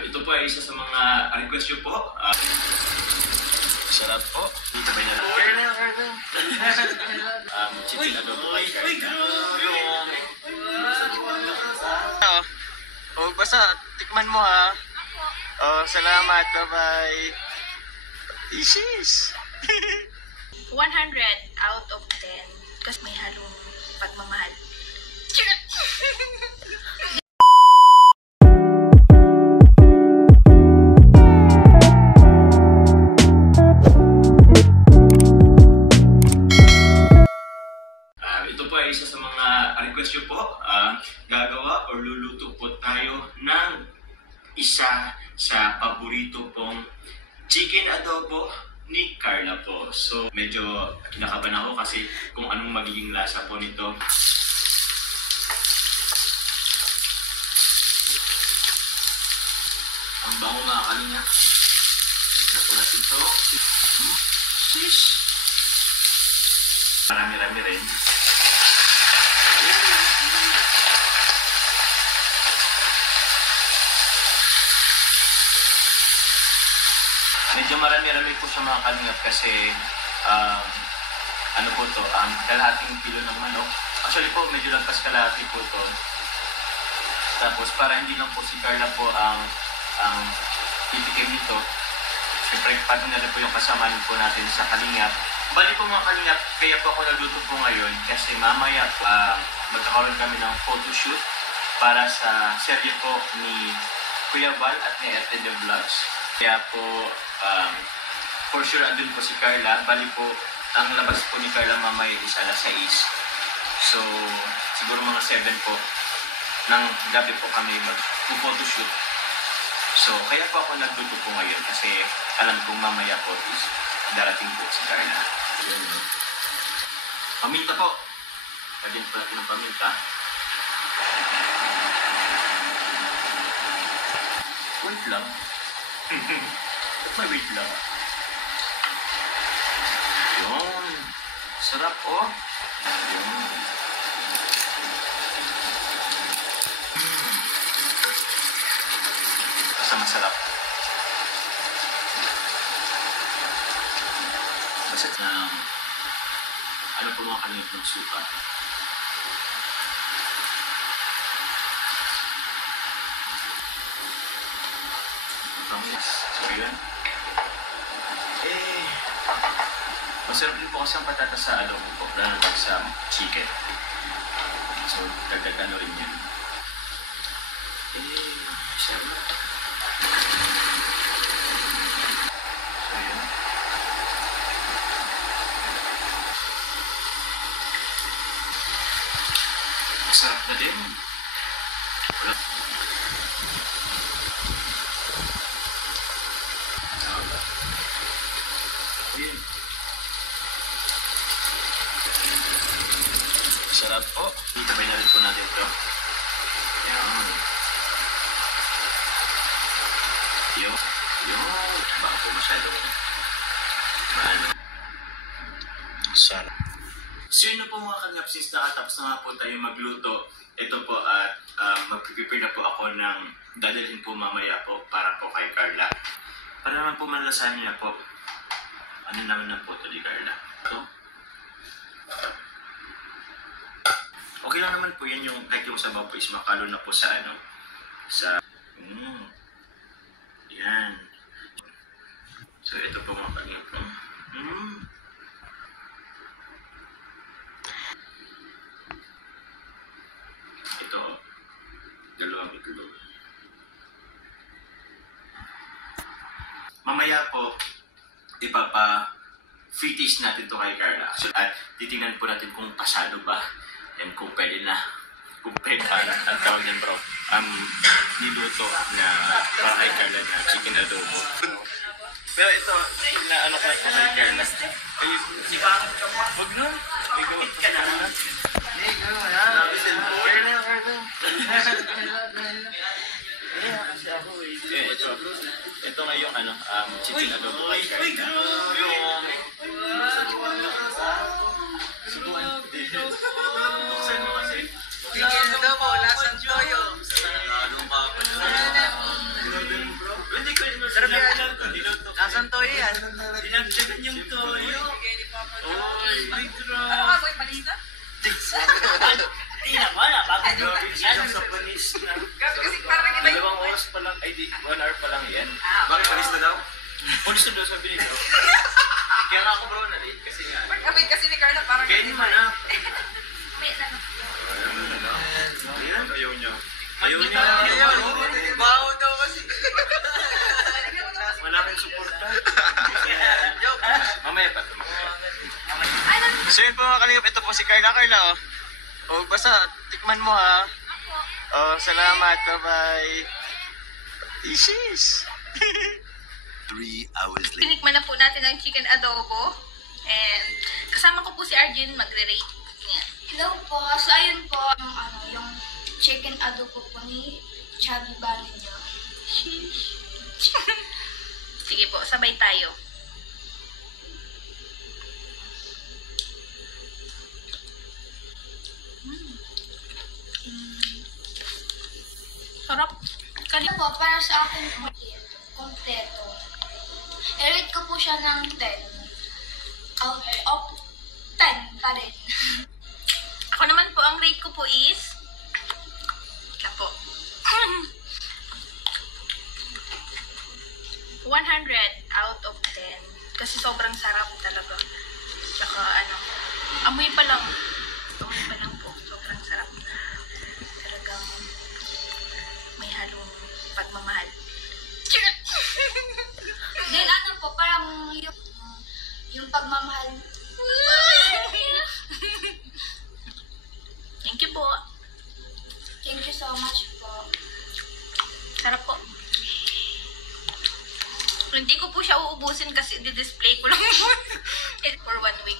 Ito po ay isa sa mga request nyo po. Sarap po. Dito ba na chicken adobo. Oh, basta tikman mo ha. Oh, salamat. Bye-bye. Isis. 100 out of 10 kasi may halong pagmamahal. Ito po ay isa sa mga request nyo po. Gagawa o luluto po tayo ng isa sa paborito pong chicken adobo ni Carla po. So, medyo kinakabahan ako kasi kung anong magiging lasa po nito. Ang bango mga kalinga. Tignan po natin ito. Shish! Marami-rami rin. Medyo marami-rami po siya mga kalingap kasi ano po to, kalahating kilo ng manok. Actually po, medyo lagpas kalahati po to. Tapos para hindi lang po si Carla po ang titikim nito, siyempre pati na rin po yung kasama po natin sa kalingap. Bali po mga kalingap, kaya po ako nagluto po ngayon kasi mamaya magkakaroon kami ng photoshoot para sa serye po ni Kuya Val at ni Ate The Vlogs. Kaya po, for sure andun po si Carla. Bali po, ang labas po ni Carla mamaya is alas 6. So, siguro mga 7 po ng gabi po kami mag-photoshoot. So, kaya po ako nagluto po ngayon kasi alam kong mamaya po is darating po si Carla. Paminta po. Pwede po natin ng paminta. Wait lang. Ba't may wait lang? Yun. Sarap oh. Yun. Basta masarap. Basta ano po mga kalimit ng suka? So yun. Masarap din po kasi ang patatas sa adobo po, lalo pag sa chicken. So, dagdag ano rin yan. Sarap. So yun. Masarap na din. Wala. Sarap po. Itabay na rin po natin ito. Yan. Yung. Baka po masyadong maano. Sarap. So yun na po mga kalingap, since nakatapos na nga po tayo magluto. Ito po at mag-prepare na po ako ng dadalhin po mamaya po para po kay Carla. Para naman po malasahan niya po. Ano naman na po ito ni Carla? Ito. Okay lang naman po yan yung kahit yung sabaw po is makalo na po sa ano sa yan. So ito po mga kalingap po. Ito dalawang itlog. Mamaya po ipapa-free-taste natin to kay Carla. At titingnan po natin kung pasado ba. And kung pwede na, ang tawag niyan bro, niluto na para kay Carla na chicken adobo. Pero ito, na ano ka kay Carla, ay, wag na, ikaw ka na. Ito nga yung ano, chicken adobo kay Carla. Chicken adobo, lasang toyo. Ano ba? Sarap yan. Nasaan toyo yan? Dinagdagan yung toyo. Oy, may grabe. Ano ka, boy? Palista? Hindi naman, bakit grabe siya sa panis na. Kasi parang iba yung... 2 oras pa lang, ay di, 1 hour pa lang yan. Bakit palis na daw? Pulis na daw sabi nito. Kaya nga ako bro na late kasi nga. Pag-abit kasi ni Carla parang... Kaya di man ah. May ano. Ayan, ayaw niya. Ayaw niya. Baho daw kasi. Wala kang suporta. Mamaya pa. So yun po mga kalingap, ito po si Carla. Carla, oh. Oh, basta tikman mo ha. Oh, salamat. Bye-bye. Ishis. 3 hours later. Tinikman na po natin ang chicken adobo. And kasama ko po si Arjun magre-rate. Yan. Hello po. So, ayun po, yung chicken adobo po ni Chubby Bunny niyo. Sheesh. Sige po, sabay tayo. Sarap. Ano po, para sa akin po, kompleto. I-rate ko po siya ng 10. Out of 10 pa rin. Ako naman po, ang rate ko po is... Ika po. 100 out of 10. Kasi sobrang sarap talaga. Tsaka ano, amoy pa lang. Amoy pa lang po. Sobrang sarap na. Talagang may halong pagmamahal. Then ano po, parang yung pagmamahal. Thank you po. Thank you so much po. Sarap po. Hindi ko po siya uubusin kasi di-display ko lang for 1 week.